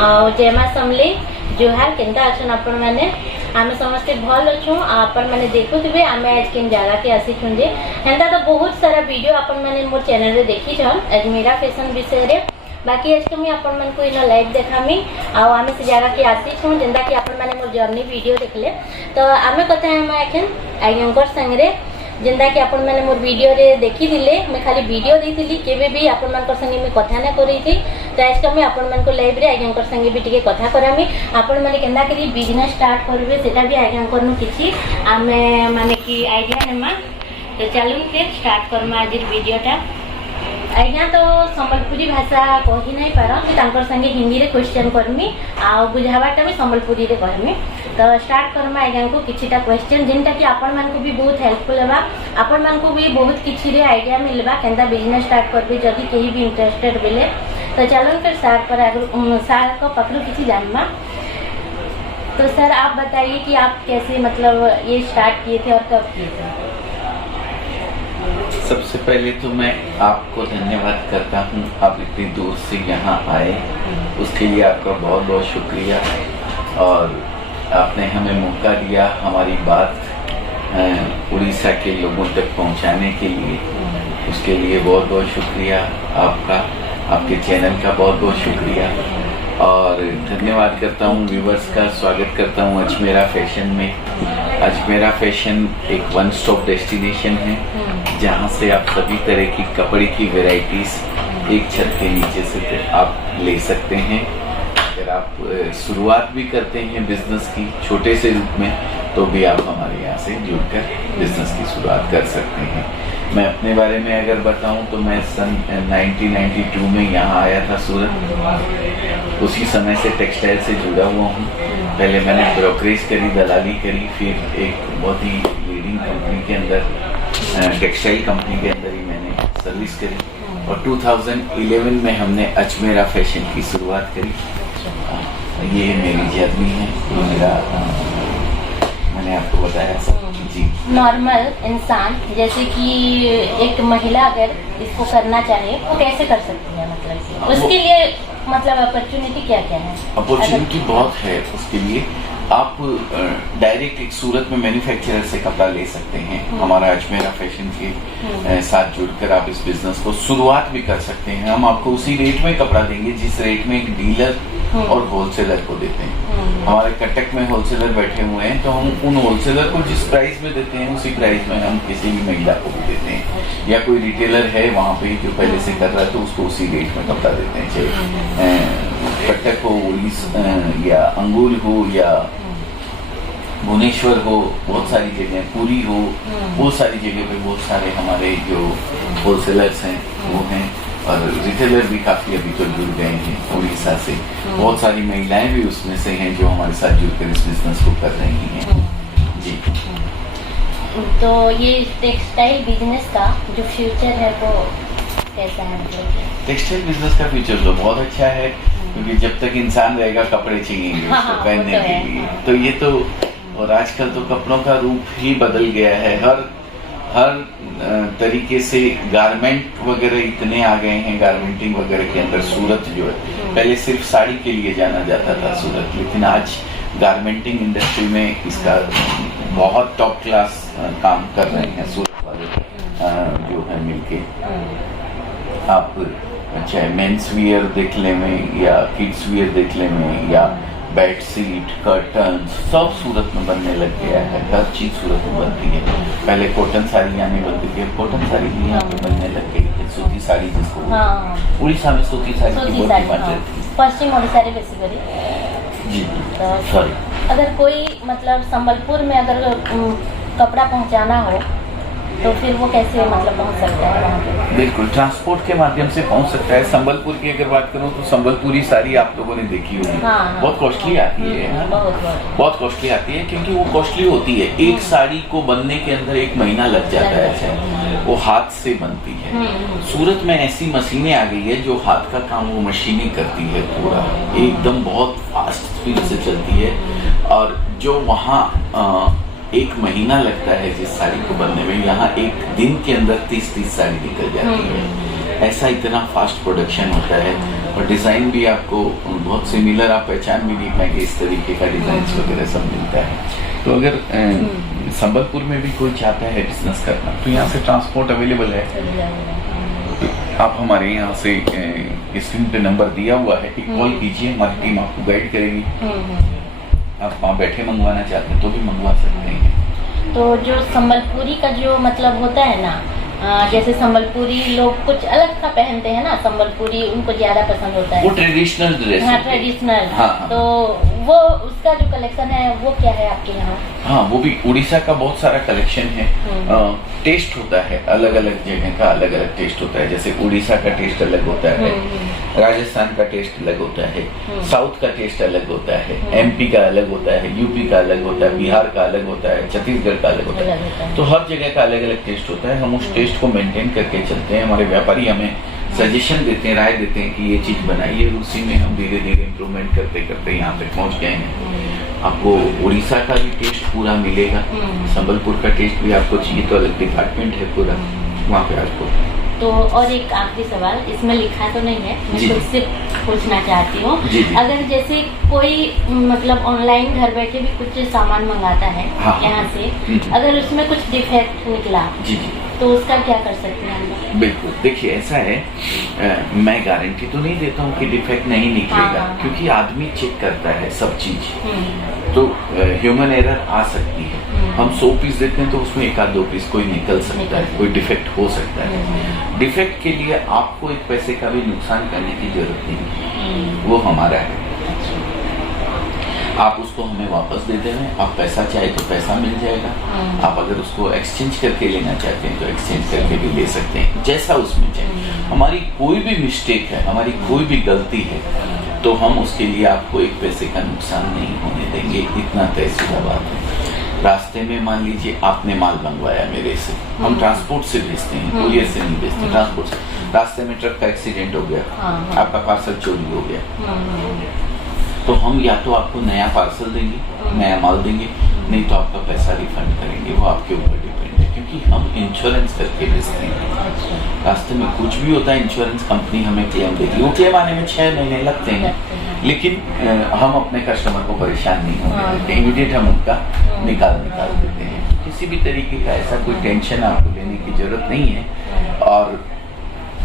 जय मां समले जोहार केनता अछन आपण माने आमे समस्त भल अछु आपण माने देखुथिबे आमे आज केन जगह के आसी छुंजे हेंदा तो बहुत सारा वीडियो आपण माने मोर चैनल रे देखि छन अजमेरा फैशन विषय रे बाकी आज के आपण मन को इन लाइव देखामी आ आमे से जगह के आसी छु जेंदा कि आपण माने मोर जर्नी वीडियो देखले तो आमे कथा हम एखन आयंकर संग रे जेंदा कि आपण माने मोर वीडियो रे देखि दिले मैं खाली वीडियो देथिली केबे भी आपण मन संगे मैं कथा ना करी थी तो आज के मैं आपण मन को लाइव रे आयंकर संगे भी टिके कथा करामी आपण माने केंदा करी बिजनेस स्टार्ट करबे सेटा भी आयंकर नु किछि आमे माने कि आईडिया नेमा तो चलून फिर स्टार्ट करमा आज वीडियोटा आज्ञा तो संबलपुरी भाषा कही नहीं पार तांकर संगे हिंदी रे क्वेश्चन करमी आ बुझावाटा भी संबलपुरी रे कहमी तो स्टार्ट करमा आज्ञा को किछिटा क्वेश्चन जिनटा कि आपण मान को भी बहुत हेल्पफुल हेबा आपण मान को भी बहुत किछि रे आईडिया मिलबा केंदा बिजनेस स्टार्ट करबे जदी केही भी इंटरेस्टेड बेले तो चलो फिर सर पर सर को पकड़ो किछि जानमा तो सर आप बताइए कि आप कैसे मतलब ये स्टार्ट किए थे और कब किए थे। सबसे पहले तो मैं आपको धन्यवाद करता हूँ, आप इतनी दूर से यहाँ आए उसके लिए आपका बहुत बहुत शुक्रिया और आपने हमें मौका दिया हमारी बात उड़ीसा के लोगों तक पहुँचाने के लिए, उसके लिए बहुत बहुत शुक्रिया आपका, आपके चैनल का बहुत बहुत शुक्रिया और धन्यवाद करता हूँ व्यूवर्स का। स्वागत करता हूँ अजमेरा फैशन में। अजमेरा फैशन एक वन स्टॉप डेस्टिनेशन है जहाँ से आप सभी तरह की कपड़े की वैरायटीज एक छत के नीचे से आप ले सकते हैं। अगर आप शुरुआत भी करते हैं बिजनेस की छोटे से रूप में तो भी आप हमारे यहाँ से जुड़कर बिजनेस की शुरुआत कर सकते हैं। मैं अपने बारे में अगर बताऊं तो मैं सन 1992 में यहाँ आया था सूरत। उसी समय से टेक्सटाइल से जुड़ा हुआ हूँ। पहले मैंने ब्रोकरेज करी, दलाली करी, फिर एक बहुत ही लीडिंग कंपनी के अंदर टेक्सटाइल कंपनी के अंदर ही मैंने सर्विस करी और 2011 में हमने अजमेरा फैशन की शुरुआत करी। ये मेरी जर्नी है, मेरा मैंने आपको बताया सब। जी नॉर्मल इंसान जैसे कि एक महिला अगर इसको करना चाहे वो कैसे कर सकती है, मतलब उसके लिए मतलब अपॉर्चुनिटी क्या क्या है? अपॉर्चुनिटी बहुत है उसके लिए। आप डायरेक्ट एक सूरत में मैन्युफैक्चरर से कपड़ा ले सकते हैं। हमारा अजमेरा फैशन के साथ जुड़कर आप इस बिजनेस को शुरुआत भी कर सकते हैं। हम आपको उसी रेट में कपड़ा देंगे जिस रेट में एक डीलर और होलसेलर को देते हैं। हमारे कटक में होलसेलर बैठे हुए हैं तो हम उन होलसेलर को जिस प्राइस में देते हैं उसी प्राइस में हम किसी भी महिला को भी देते हैं। या कोई रिटेलर है वहाँ पे जो पहले से कर रहा है तो उसको उसी रेट में कपड़ा देते हैं। चाहे कटक हो, या अंगुल हो या भुवनेश्वर हो, बहुत सारी जगह, पूरी हो, बहुत सारी जगह पे बहुत सारे हमारे जो होलसेलर्स हैं वो हैं और रिटेलर भी काफी अभी तो जुड़ गए हैं उड़ीसा से। बहुत सारी महिलाएं भी उसमें से हैं जो हमारे साथ जुड़कर इस बिजनेस को कर रही हैं। जी तो ये टेक्सटाइल बिजनेस का जो फ्यूचर है वो कैसा है? टेक्सटाइल बिजनेस का फ्यूचर तो बहुत अच्छा है क्योंकि जब तक इंसान रहेगा कपड़े चाहिए उसको पहनने के लिए। तो ये तो और आजकल तो कपड़ों का रूप ही बदल गया है। हर तरीके से गारमेंट वगैरह इतने आ गए हैं। गारमेंटिंग वगैरह के अंदर सूरत जो है, पहले सिर्फ साड़ी के लिए जाना जाता था सूरत, लेकिन आज गारमेंटिंग इंडस्ट्री में इसका बहुत टॉप क्लास काम कर रहे हैं सूरत वाले जो है मिलके। आप चाहे मेंस वियर देख ले में या किड्स वियर देख ले में या बेड सीट, कर्टन सब सूरत में बनने लग गया है। हर चीज सूरत में बनती है। पहले कॉटन साड़ियाँ नहीं बनती थी, कॉटन साड़ी भी यहाँ पे बनने लग गई है। सूती साड़ी जिसको उड़ीसा में सूती साड़ी की बहुत डिमांड रहती है। पश्चिम उड़ीसा रे बेसी करी जी सॉरी। अगर कोई मतलब संबलपुर में अगर कपड़ा पहुँचाना हो तो फिर वो कैसे मतलब पहुंच सकता है वहाँ पे? बिल्कुल ट्रांसपोर्ट के माध्यम से पहुंच सकता है। संबलपुर की अगर बात करूं तो संबलपुरी साड़ी आप लोगों ने देखी होगी। बहुत कॉस्टली आती है। बहुत कॉस्टली आती है क्योंकि वो कॉस्टली होती है। एक साड़ी को बनने के अंदर 1 महीना लग जाता है। वो हाथ से बनती है। सूरत में ऐसी मशीनें आ गई है जो हाथ का काम वो मशीनें करती है पूरा एकदम बहुत फास्ट स्पीड से चलती है और जो वहाँ 1 महीना लगता है जिस साड़ी को बनने में, यहाँ 1 दिन के अंदर 30 साड़ी निकल जाती है। ऐसा इतना फास्ट प्रोडक्शन होता है। और डिज़ाइन भी आपको बहुत सिमिलर, आप पहचान भी नहीं पाएंगे, इस तरीके का डिज़ाइन वगैरह सब मिलता है। तो अगर संबलपुर में भी कोई चाहता है बिजनेस करना तो यहाँ से ट्रांसपोर्ट अवेलेबल है। आप हमारे यहाँ से स्क्रीन पे नंबर दिया हुआ है, एक कॉल कीजिए, हमारी टीम आपको गाइड करेगी। आप वहाँ बैठे मंगवाना चाहते हैं तो भी मंगवा सकते हैं। तो जो संबलपुरी का जो मतलब होता है ना, जैसे संबलपुरी लोग कुछ अलग सा पहनते हैं ना, संबलपुरी उनको ज्यादा पसंद होता है, वो ट्रेडिशनल ड्रेस। हाँ ट्रेडिशनल। हाँ। तो वो उसका जो कलेक्शन है वो क्या है आपके यहाँ? हाँ, वो भी उड़ीसा का बहुत सारा कलेक्शन है। टेस्ट होता है, अलग अलग जगह का अलग अलग टेस्ट होता है। जैसे उड़ीसा का टेस्ट अलग होता है, राजस्थान का टेस्ट अलग होता है, साउथ का टेस्ट अलग होता है, एमपी का अलग होता है, यूपी का अलग होता है, बिहार का अलग होता है, छत्तीसगढ़ का अलग होता है। तो हर जगह का अलग अलग टेस्ट होता है। हम उस टेस्ट को मेंटेन करके चलते हैं। हमारे व्यापारी हमें सजेशन देते हैं, राय देते हैं कि ये चीज बनाइए, उसी में हम धीरे धीरे इम्प्रूवमेंट करते करते यहाँ तक पहुँच गए हैं। आपको उड़ीसा का भी टेस्ट पूरा मिलेगा, संबलपुर का टेस्ट भी आपको चाहिए तो अलग डिपार्टमेंट है पूरा वहाँ पे आपको। तो और एक आखिरी सवाल, इसमें लिखा तो नहीं है, मैं खुद से पूछना चाहती हूँ। अगर जैसे कोई मतलब ऑनलाइन घर बैठे भी कुछ सामान मंगाता है यहाँ से, अगर उसमें कुछ डिफेक्ट निकला तो उसका क्या कर सकते हैं हम? बिल्कुल, देखिए ऐसा है, मैं गारंटी तो नहीं देता हूँ कि डिफेक्ट नहीं निकलेगा, क्योंकि आदमी चेक करता है सब चीज, तो ह्यूमन एरर आ सकती है। हम 100 पीस देते हैं तो उसमें 1-2 पीस कोई निकल सकता है, कोई डिफेक्ट हो सकता है। डिफेक्ट के लिए आपको एक पैसे का भी नुकसान करने की जरूरत नहीं, वो हमारा है। आप उसको हमें वापस दे देंगे, आप पैसा चाहे तो पैसा मिल जाएगा। आप अगर उसको एक्सचेंज करके लेना चाहते हैं तो एक्सचेंज करके भी ले सकते हैं, जैसा उसमें चाहिए। हमारी कोई भी मिस्टेक है, हमारी कोई भी गलती है, तो हम उसके लिए आपको एक पैसे का नुकसान नहीं होने देंगे, इतना तय सीधा बात है। रास्ते में मान लीजिए आपने माल मंगवाया मेरे से, हम ट्रांसपोर्ट से भेजते हैं, कुरियर से नहीं भेजते, ट्रांसपोर्ट से। रास्ते में ट्रक का एक्सीडेंट हो गया, आपका पार्सल चोरी हो गया, तो हम या तो आपको नया पार्सल देंगे, नया माल देंगे, नहीं तो आपका पैसा रिफंड करेंगे। वो आपके ऊपर डिपेंड है, क्योंकि हम इंश्योरेंस करके भेजते हैं। रास्ते में कुछ भी होता है, इंश्योरेंस कंपनी हमें क्लेम देगी। वो क्लेम आने में 6 महीने लगते हैं, लेकिन हम अपने कस्टमर को परेशान नहीं होने देते, इमीडिएट हम उनका निकाल देते हैं। किसी भी तरीके का ऐसा कोई टेंशन आपको लेने की जरूरत नहीं है। और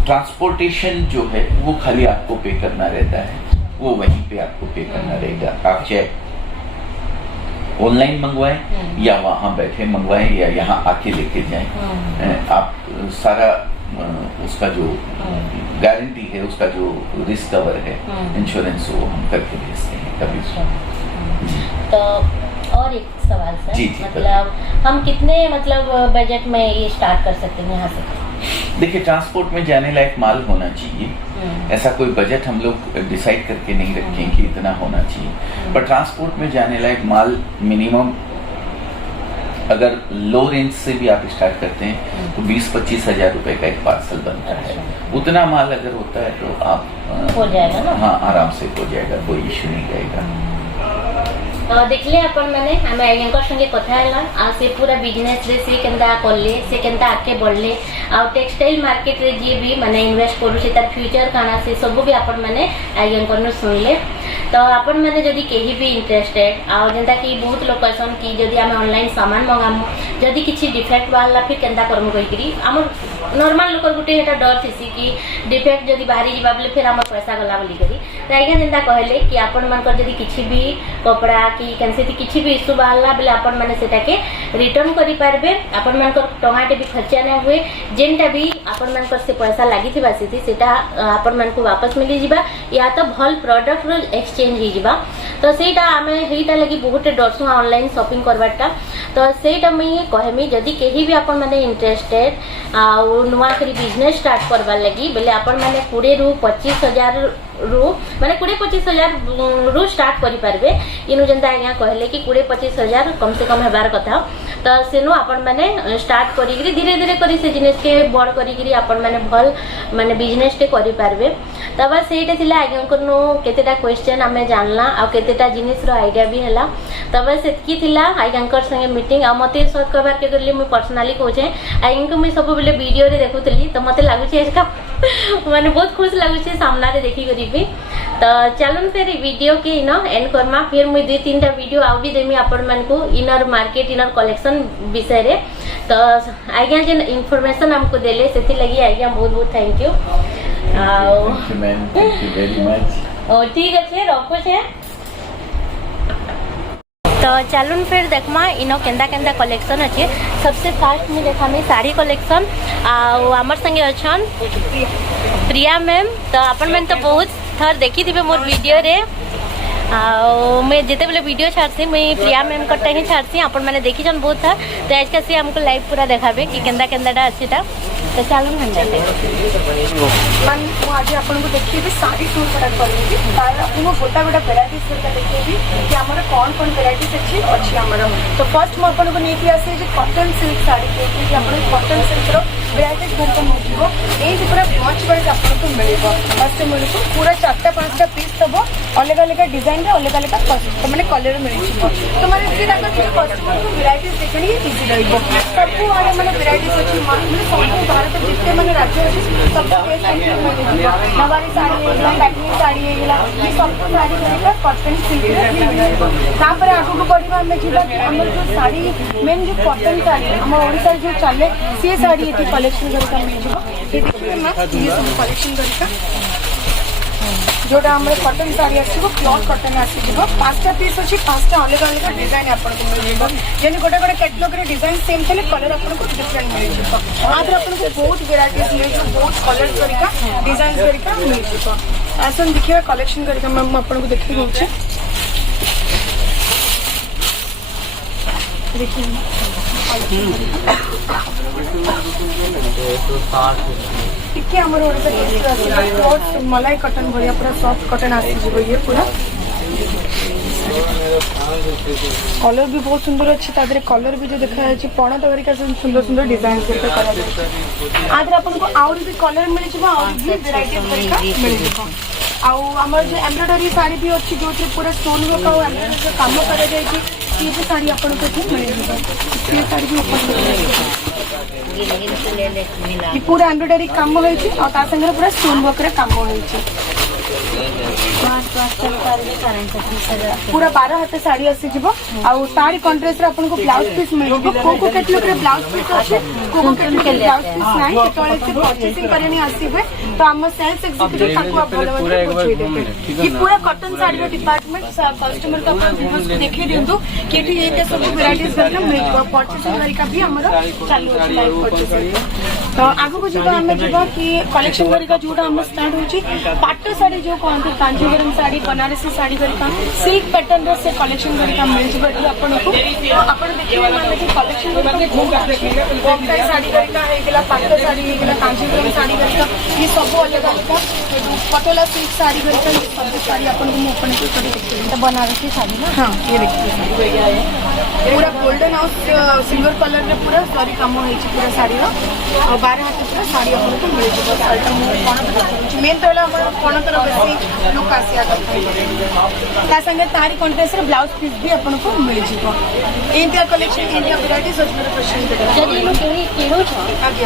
ट्रांसपोर्टेशन जो है वो खाली आपको पे करना रहता है, वो वहीं पे आपको पे करना रहेगा। आप चाहे ऑनलाइन मंगवाएं या वहाँ बैठे मंगवाएं या यहाँ आके लेके जाएं, आप सारा उसका जो गारंटी है, उसका जो रिस्क कवर है, इंश्योरेंस, वो हम करके भेजते हैं कभी। तो और एक सवाल सर, मतलब हम कितने मतलब बजट में ये स्टार्ट कर सकते हैं यहाँ से? देखिए, ट्रांसपोर्ट में जाने लायक माल होना चाहिए। ऐसा कोई बजट हम लोग डिसाइड करके नहीं रखें कि इतना होना चाहिए, पर ट्रांसपोर्ट में जाने लायक माल मिनिमम, अगर लो रेंज से भी आप स्टार्ट करते हैं तो 20-25 हजार रुपए का एक पार्सल बनता है। उतना माल अगर होता है तो आप हो जाएगा ना? हाँ, आराम से हो जाएगा, कोई इश्यू नहीं रहेगा। देखले अपन मैंने आम आज्ञा संगे कथा आ से पूरा बिजनेस रे से केंता करले, से केंता आगे बढ़ले, आ टेक्सटाइल मार्केट रे जे भी माने इन्वेस्ट करू से तार फ्यूचर काना से सब भी अपन मैंने आज्ञा नु सुनले। तो अपन मैंने जदि केही भी इंटरेस्टेड आ जेंता कि बहुत लोग कहसन कि जदि आम ऑनलाइन सामान मंगामु, जदि किछि डिफेक्ट वाला फिर केंता करमु कहिकरी हमर नॉर्मल लोक गुटे एटा डर थिसी कि डिफेक्ट जदि बाहरी जिबा बोले फिर हमर पैसा गला बोली करी। त आज्ञा जेंता कहले कि अपन मानकर जदि किछि भी कपड़ा कि कैंसिटी किछि भी इशू बाहरला बोले अपन माने सेटा के रिटर्न करि पारबे, अपन मानकर टमाटे भी खर्चा ना हुए, जेनटा भी अपन मानकर से पैसा लागि थिबा सेठी सेटा अपन मान को वापस मिली जिबा, या तो भल प्रोडक्ट रो एक्सचेंज ही जिबा। तो सेटा आमे हेटा लगी बहुत डरसु ऑनलाइन शॉपिंग करबाटा। तो सेटा मैं कहमी जदि केही भी अपन माने इंटरेस्टेड आ नुवा करी बिजनेस स्टार्ट करबा लगी बोले अपन माने 20 ରୁ 25 हजार रू माने 20-25 हजार रू स्टार्ट करि पारबे। इनु जंता आज्ञा कहले कि 20-25 हजार कम से कम हेबार कथा। तो सेनु अपन माने स्टार्ट करी धीरे धीरे करी से जिनिस के बड़ करी अपन माने भल माने बिजनेस टे करि पारबे। तब सेटा थिला आज्ञा कोनु केतेटा क्वेश्चन हमें जानला आ केतेटा जिनिस रो आईडिया भी हला। तब सेतकी थिला आज्ञा संगे मीटिंग आ मते सत कबार के करली मैं पर्सनली कहूछे आज्ञा को मैं सब बेले वीडियो रे देखुतली, तो मते लागुछे इसका मैंने बहुत खुश लगुचे सामना रे देखी करी भी। तो चलन फिर वीडियो के इनो एंड करमा, फिर मुझे 2-3टा वीडियो आउ भी देमी आपण मन को इनर मार्केट इनर कलेक्शन विषय रे। तो आज्ञा जेन इन्फॉर्मेशन हमको देले सेति लगी आज्ञा बहुत बहुत thank you. Thank you very much. ओ ठीक अच्छे रखो छे। तो चलून फिर देखमा इनो केंदा केंदा कलेक्शन अच्छे। सबसे फास्ट मुझे देखा मैं साड़ी कलेक्शन आमर संगे अच्छन प्रिया मैम। तो आपण मैंने तो बहुत थर देखी थी मोर वीडियो रे मैं जिते बेले वीडियो छाड़सी मुई प्रिया मैम कटा ही छाड़सी आपण मैंने देखी जन बहुत था। तो आज कैसे हमको लाइव पूरा देखाबे कि केंदा केंदाटा अच्छी था। तो चलून हम जाते मैम मु आज आपको देखिए साड़ी टूर पड़ा करेंगे तार आपको गोटा गोटा वेराइटीज करके देखिए कि आमर कौन कौन वेराइटीज अच्छी आमर। तो फर्स्ट मुझे आपको नहीं आसे कॉटन सिल्क साड़ी देखिए आप कॉटन सिल्क वेराइटीज घर मिल ये पूरा बच वाइज आपको मिल फर्स्ट मिल पूरा 4-5टा पीस सब अलग अलग डिजाइन अलग अलग मैंने कलर मिल तो मैंने कस्टमर को वेराइटीज देखने इजी रही सब आड़े मैंने वेराइटीज अच्छी सब भारत जितने मैंने राज्य अच्छे सब नवारी साड़ी है पैकिंग साड़ी है ये सब साड़ी करेगा कॉटन सिल्क आगू बढ़ा आम जी जो साड़ी मेन जो कॉटन साड़ी आम ओडिशा जो चले सी साड़ी ये कलेक्शन करके मिल देखिए मैम ये सब कलेक्शन करके जोटा आम कॉटन साड़ी आसो प्योर कॉटन आसो 5टा पीस अच्छी 5टा अलग अलग डिजाइन आपको मिल जेन गोटे गोटे कैटलॉग रे डिजाइन सेम थे कलर आपको डिफरेंट मिल जाए आपको बहुत वेराइटीज मिल बहुत कलर करके डिजाइन करके मिल जाए। आसन देखिए कलेक्शन करके मैम आपको देखिए दूसरे देखिए आम मलाई कटन भाया पूरा सॉफ्ट कटन आसीज ये पूरा कलर भी बहुत सुंदर अच्छी तादरे कलर भी जो देखा जाए पणत तरीका सुंदर सुंदर डिजाइन करके आदर आपको आउर भी कलर मिल जाए वेराइटी मिल आमर जो एम्ब्रॉयडरी साड़ी भी अच्छी जो पूरा स्टोन वर्क और एम्ब्रॉयडरी काम कर ये भी साड़ी आपको मिल साड़ी भी पूरा एम्ब्रॉयडरी काम होती पूरा स्टोन वर्क काम होती पूरा 12 हाथ साड़ी आसीज तारी कंट्रास्ट रे आपको ब्लाउज पीस मिल को कैटलॉग रे ब्लाउज पीस अच्छे को कैटलॉग रे ब्लाउज पीस नाही केतळे से परचेसिंग करनी आसीबे तो हम सेल्स एग्जीक्यूटिव ताको आप भलो भलो बुझाई देबे। ये पूरा कॉटन साड़ी रो डिपार्टमेंट कस्टमर का अपन व्यूअर्स को देखि दिंतु कि एठी एते सब वेराइटीज करके मिल जाबो परचेसिंग करिका भी हमरो चालू अछि लाइव परचेसिंग। तो आगु को जब हम जब कि कलेक्शन करिका जोटा हम स्टार्ट होची पाट्टो साड़ी जो कहते कांजीवरम साड़ी बनारसी साड़ी करिका सिल्क पैटर्न रो से कलेक्शन करिका मिल जबो कि आपन को आपन देखिबे माने कि कलेक्शन करिका बहुत अच्छी बॉक्साई साड़ी करिका हे गेला पाट्टो साड़ी हे गेला कांजीवरम साड़ी करिका ये सब अलग अलग पटोला सिल्क साड़ी करिका ये सब साड़ी आपन को ओपन कर देखिए तो बनारसी साड़ी ना हां ये देखिए पूरा गोल्डन हाउस सिल्वर कलर रे पूरा सारी काम होई पूरा साड़ी रो और 12 हाथ पूरा साड़ी आपको मिल जाए साड़ी मुझे मेन तो हमर कोणतर बेसी लुक आसिया ता संगे तारी कंट्रास्ट रे ब्लाउज पीस भी आपको मिल जाए India collection India varieties of question जदी लो केही केरो छ आगे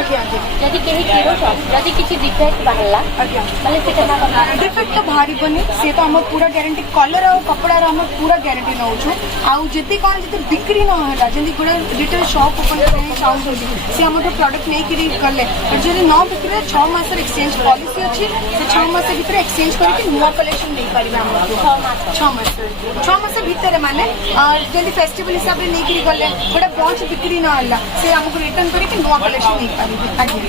आगे आगे जदी केही केरो छ जदी किछि डिफेक्ट बाहरला आगे माने से केना बना डिफेक्ट तो भारी बने से तो हम पूरा गारंटी कलर और कपड़ा रो हम पूरा गारंटी नौ छु आ जति कोन जति बिक्री न होला जदी गुडा रिटेल शॉप ओपन करे चाहू से हम तो प्रोडक्ट नहीं करी करले जदी न बिक्री 6 मास एक्सचेंज पॉलिसी अछि से 6 मास भीतर एक्सचेंज करके नुवा कलेक्शन नहीं परिबा हम 6 मास भीतर माने जदी फेस्टिवल हिसाब रे नहीं करी करले गोटा पहुंच बिक्री न होला से हमको रिटर्न करके नुवा कलेक्शन नहीं परिबे आगे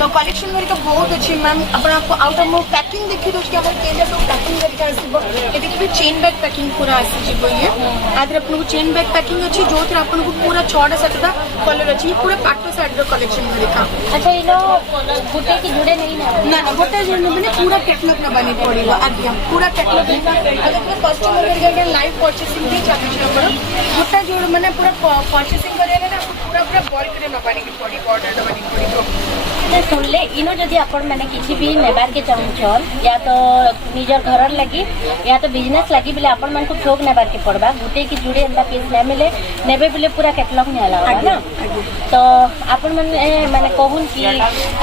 तो कलेक्शन करके बहुत अच्छी मैम अपन आपको आउट ऑफ पैकिंग देखि दो कि अपन केजा तो पैकिंग करके आसीबो ये देखिए चेन बैग पैकिंग पूरा आसीबो ये आदर अपन को चेन बैग पैकिंग अच्छी जो तिर अपन को पूरा 6-7टा कलर अच्छी पूरा पाटो साइड रो कलेक्शन देखा। अच्छा इनो गुटे की जुड़े नहीं ना ना गुटे जुड़े नहीं पूरा कैटलॉग में बनी पड़ेगा आगे पूरा कैटलॉग अगर कस्टमर करके लाइव परचेसिंग भी चालू छै हमर गुटा जोड़ माने पूरा परचेसिंग करे ना पूरा पूरा बल्क रे न बनी के पड़ी ऑर्डर बनी पड़ी समस्ते सुनले इनो जदि आपण माने किछि भी नेबार के चाहूछन या तो निजर घर लगी या तो बिजनेस लगी बिले आपण मान को थोक नेबार के पड़बा गुटे की जुड़े एंता पीस ले मिले नेबे बिले पूरा कैटलॉग नेला ना तो आपण माने कहून कि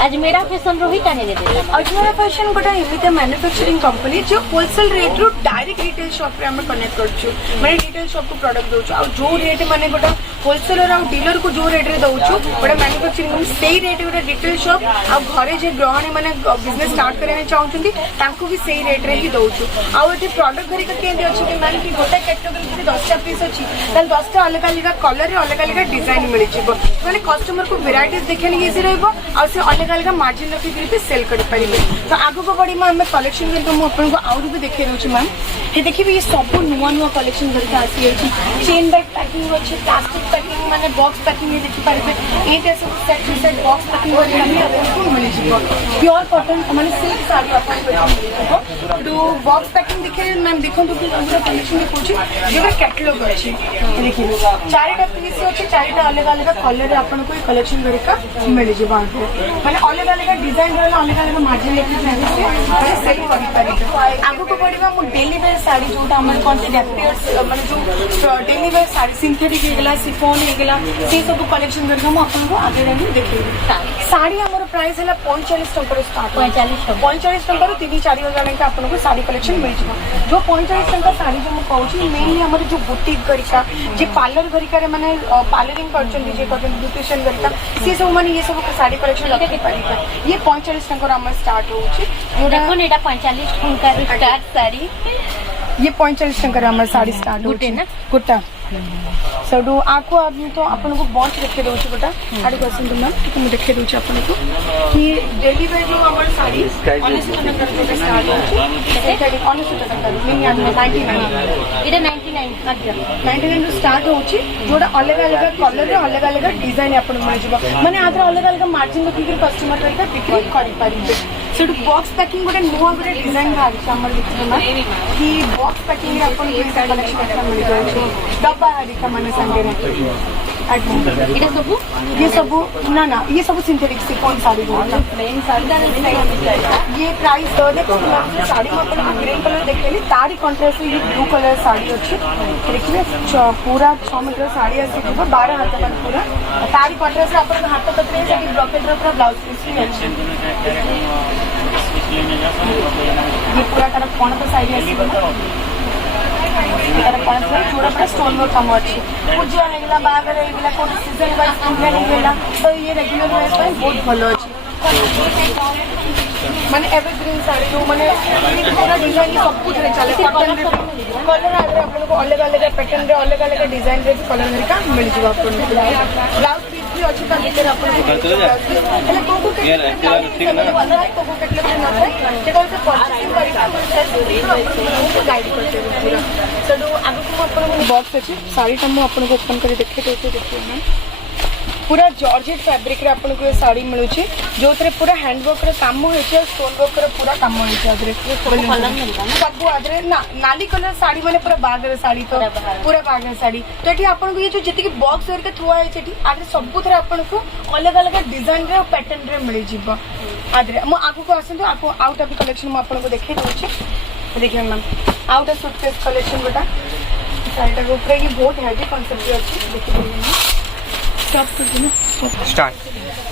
अजमेरा फैशन रो ही काने दे देता अजमेरा फैशन गोटा एमिते मैन्युफैक्चरिंग कंपनी जो होलसेल रेट रो डायरेक्ट रिटेल शॉप रे हम कनेक्ट करछु माने रिटेल शॉप को प्रोडक्ट दोछु आ जो रेट माने गोटा होलसेलर और डीलर को जो रेट रे दोछु गोटा मैन्युफैक्चरिंग सेही रेट गोटा रिटेल शॉप आ घरे जे गृहिणी माने बिजनेस स्टार्ट करने चाहउछंती तांको भी सेही रेट रे ही दोछु आ एठी प्रोडक्ट घरी के केंदी अछि कि माने कि गोटा कैटेगरी रे 10 टा पीस अछि तल 10 टा अलग अलग कलर रे अलग अलग डिजाइन मिलि छिबो माने कस्टमर को वैरायटीज देखने इजी रहइबो आ से अलग अलग मार्जिन रखि के सेल कर परिबे तो आगु को बड़ी हम कलेक्शन के हम अपन को आउर भी देखे रहउछि मैम हे देखिबे ये सब नुवा नुवा कलेक्शन धरि आसी अछि चेन बैग पैकिंग अछि प्लास्टिक पैकिंग माने बॉक्स पैकिंग ये देखि पारबे एटा सब सेट बॉक्स पैकिंग वाली हम आपको मिलि छिबो प्योर कॉटन माने सिल्क साड़ी अपन को मिलि छिबो तो बॉक्स पैकिंग देखे मैम देखो तो पूरा कलेक्शन देखौछि जेबे कैटलॉग अछि देखिबे चारटा पीस अछि चारटा अलग अलग कलर रे अपन को कलेक्शन धरि का मिलि छिबो माने अलग अलग डिजाइन रहला अलग अलग मार्जिन लेके माने सेल करि परिबे आगु को पड़िबा मु डेली वेयर साड़ी जोटा हमर कोन से डेप्टियर्स माने जो डेली वेयर साड़ी सिंथेटिक हेगला सिफॉन हेगला से सब कलेक्शन धरि हम अपन को आगे रे देखेबे साड़ी हमर प्राइस हला 45 टका रे स्टार्ट 45 टका रो 3-4 हजार के अपन को साड़ी कलेक्शन मिल जिवो जो 45 टका साड़ी जो मु कहूची मेनली हमर जो बुटीक गरिका जे पार्लर गरिका रे माने पार्लरिंग करचंदी जे करचंदी ब्यूटिशियन गरिका से सब माने ये सब साड़ी कलेक्शन रखि परिबे ये 45 टका हमर स्टार्ट होउची देखो नेटा 45 टका रे स्टार्ट साड़ी ये 45 टका हमर साड़ी स्टार्ट होउची ना गोटा सडू आको अब तो अपन को बॉन्च रखे दोछि गोटा आडी क्वेश्चन तुम कि मैं देखे दोछि अपन को कि डेली वेयर जो हमर साड़ी 19 टका से स्टार्ट होछि सेटा 19 टका नहीं याद में 99 इटा 99 रो स्टार्ट होछि जोडा अलग अलग कलर रे अलग अलग डिजाइन अपन मिल जिवो माने आदर अलग अलग मार्जिन रखि के कस्टमर रहिका बिक्री करि पारिबे सेडू बॉक्स पैकिंग गोटे नुवा गोटे डिजाइन बाहर हमर देखिबे ना कि बॉक्स पैकिंग रे अपन को कलेक्शन करता मिल जाय डब्बा हरिका माने संगे रे इटा सब ये सब ना ये सब सिंथेटिक सिफॉन साड़ी बोलता प्लेन साड़ी ये प्राइस देखो मैम साड़ी में अपन ग्रीन कलर देखले तारी कंट्रास्ट ये ब्लू कलर साड़ी अछि देखिए पूरा 6 मीटर साड़ी अछि 12 हाथ में पूरा तारी कंट्रास्ट अपन हाथ तक रे ये ब्रॉकेट रो पूरा ब्लाउज पीस भी अछि ये पूरा तरफ कोन तो साड़ी अछि थोड़ा स्टोन वर्क कम अच्छी पूजा हेगला बागर हेगला कोन सीजन वाइज पूजा हेगला तो ये रेगुलर वेयर पर बहुत भलो अछि माने एवरग्रीन साड़ी जो माने पूरा डिजाइन सब कुछ रे चले कॉटन कलर आगे अपन को अलग अलग पैटर्न रे अलग अलग डिजाइन रे कलर रे का मिल जिवो अपन ब्लाउज पीस भी अछि त भीतर अपन को कोको के ठीक ना कोको के ना जेटा से परचेसिंग करी गाइड करते पूरा सडो आगु को अपन को बॉक्स अछि साड़ी त मु अपन को ओपन करी देखे देते देखिए ना पूरा जॉर्जेट फैब्रिक रे अपन को साड़ी मिलु छी जो तरे पूरा हैंडवर्क रे काम होय छै स्टोन वर्क रे पूरा काम होय छै आदरे कलर मिलता ना सब आदरे ना नाली कलर साड़ी माने पूरा बागर साड़ी तो पूरा बागर साड़ी तो एठी अपन को ये जो जति के बॉक्स वर के थुआ है छेठी आदरे सब तरह अपन को अलग अलग डिजाइन रे पैटर्न रे मिल जिवो आदरे म आगु को आसन तो आपको आउट ऑफ कलेक्शन म अपन को देखे दउ छी देखिए ma'am out of suitcase collection बेटा साड़ीटा को ऊपर ये बहुत हैवी कांसेप्ट अछि देखिए स्टार्ट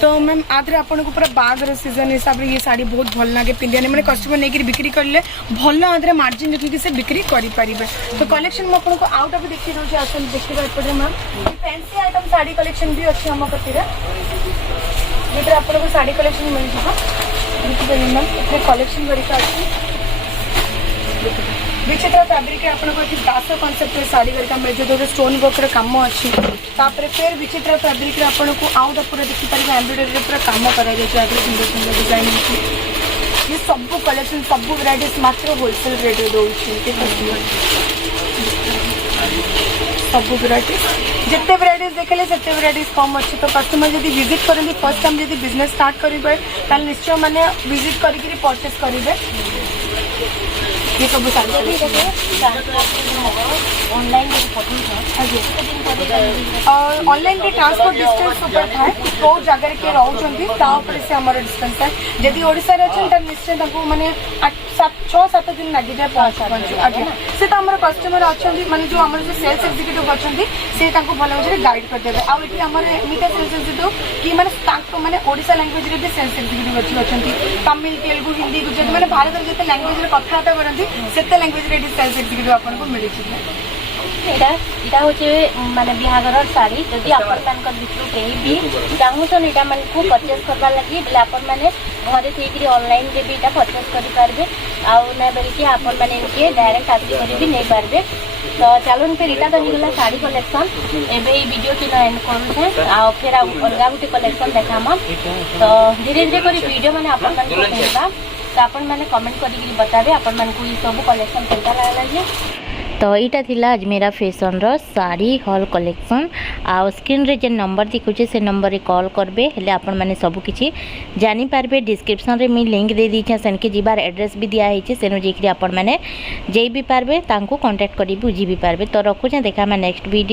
तो मैम आदरे आपन को पूरा बागर सीजन हिसाब रे ये साड़ी बहुत भल लागे पिंडिया माने कस्टमर नेगिर बिक्री करले भल आदरे मार्जिन देखि के से बिक्री करि परिबे तो कलेक्शन में आपन को आउट ऑफ देखि दउ छी आसन देखिबा पड़े ma'am fancy item sari collection भी अछि हम कतिरा जेते आपन को साड़ी कलेक्शन मिल जिवो देखिबे मैम इतने कलेक्शन भरी का अछि विचित्र फैब्रिक रे अपन को अछि दास कांसेप्ट रे साड़ी करका मिल जे जो स्टोन वर्क रे काम अछि तापर फिर विचित्र फैब्रिक रे अपन को आउट पूरा देखि परिबे एम्ब्रॉयडरी रे पूरा काम करा जाय छै आगे सुंदर सुंदर डिजाइन अछि ये सब कलेक्शन सब वैरायटीज मात्र होलसेल रेट रे दउ छी के सब वैरायटीज जितने वैरायटीज देखले सेते वैरायटीज कम अछि तो कस्टमर यदि विजिट करली फर्स्ट टाइम यदि बिजनेस स्टार्ट करिबे ताल निश्चय माने विजिट करी परचेस करिबे ये सब साड़ी ये भी देखो ऑनलाइन और ऑनलाइन के ट्रांसपोर्ट डिस्टेंस ऊपर थाए तो जगह के रोचंती ता ऊपर से हमर डिस्टेंस है जदी ओडिसा रे अछन त निश्चय ताको माने 6-7 दिन लागि जाय पहुंच आगे से तो हमर कस्टमर अछंती माने जो हमर जो सेल्स एग्जीक्यूटिव अछंती से ताको भलो जे गाइड कर देबे आ एठी हमर एमिता सेल्स एग्जीक्यूटिव कि माने ताको माने ओडिसा लैंग्वेज रे भी सेल्स एग्जीक्यूटिव अछंती तमिल तेलुगु हिंदी गुजराती माने भारत रे जते लैंग्वेज रे कथाटा करंती सेते लैंग्वेज रे सेल्स एग्जीक्यूटिव आपन को मिली छी इटा होचे माने बिहागर साड़ी जदि अपन मानकर भितरु केही भी चाहूछन इटा मन को परचेस करबा लागि बले अपन माने घरे थेकरी ऑनलाइन रे भी इटा परचेस करि पारबे आ नै बेल कि अपन माने इनके डायरेक्ट आसी करि भी नै पारबे तो चलून फिर इटा तो निगला साड़ी कलेक्शन एबे ई वीडियो की ना एंड करू छे आ फिर अलगा गुटे कलेक्शन देखाम तो धीरे धीरे करी वीडियो माने अपन मन को देबा तो अपन माने कमेंट करी बताबे अपन मन को ई सब कलेक्शन केता लागला जे तो यहाँ थिला आज मेरा फैशन रो साड़ी हॉल कलेक्शन आ स्क्रीन रे जे नंबर दिखुचे से नंबर रे कॉल करबे हेले आपण माने सब किछि जानि पारबे डिस्क्रिप्शन रे मी लिंक दे दी छे सेन के जिबार एड्रेस भी दिया है सेनु जेकरी आपण माने जेई भी पारबे तांको कांटेक्ट करी बुझी भी पारबे तो रखु छे देखा मैं नेक्स्ट वीडियो।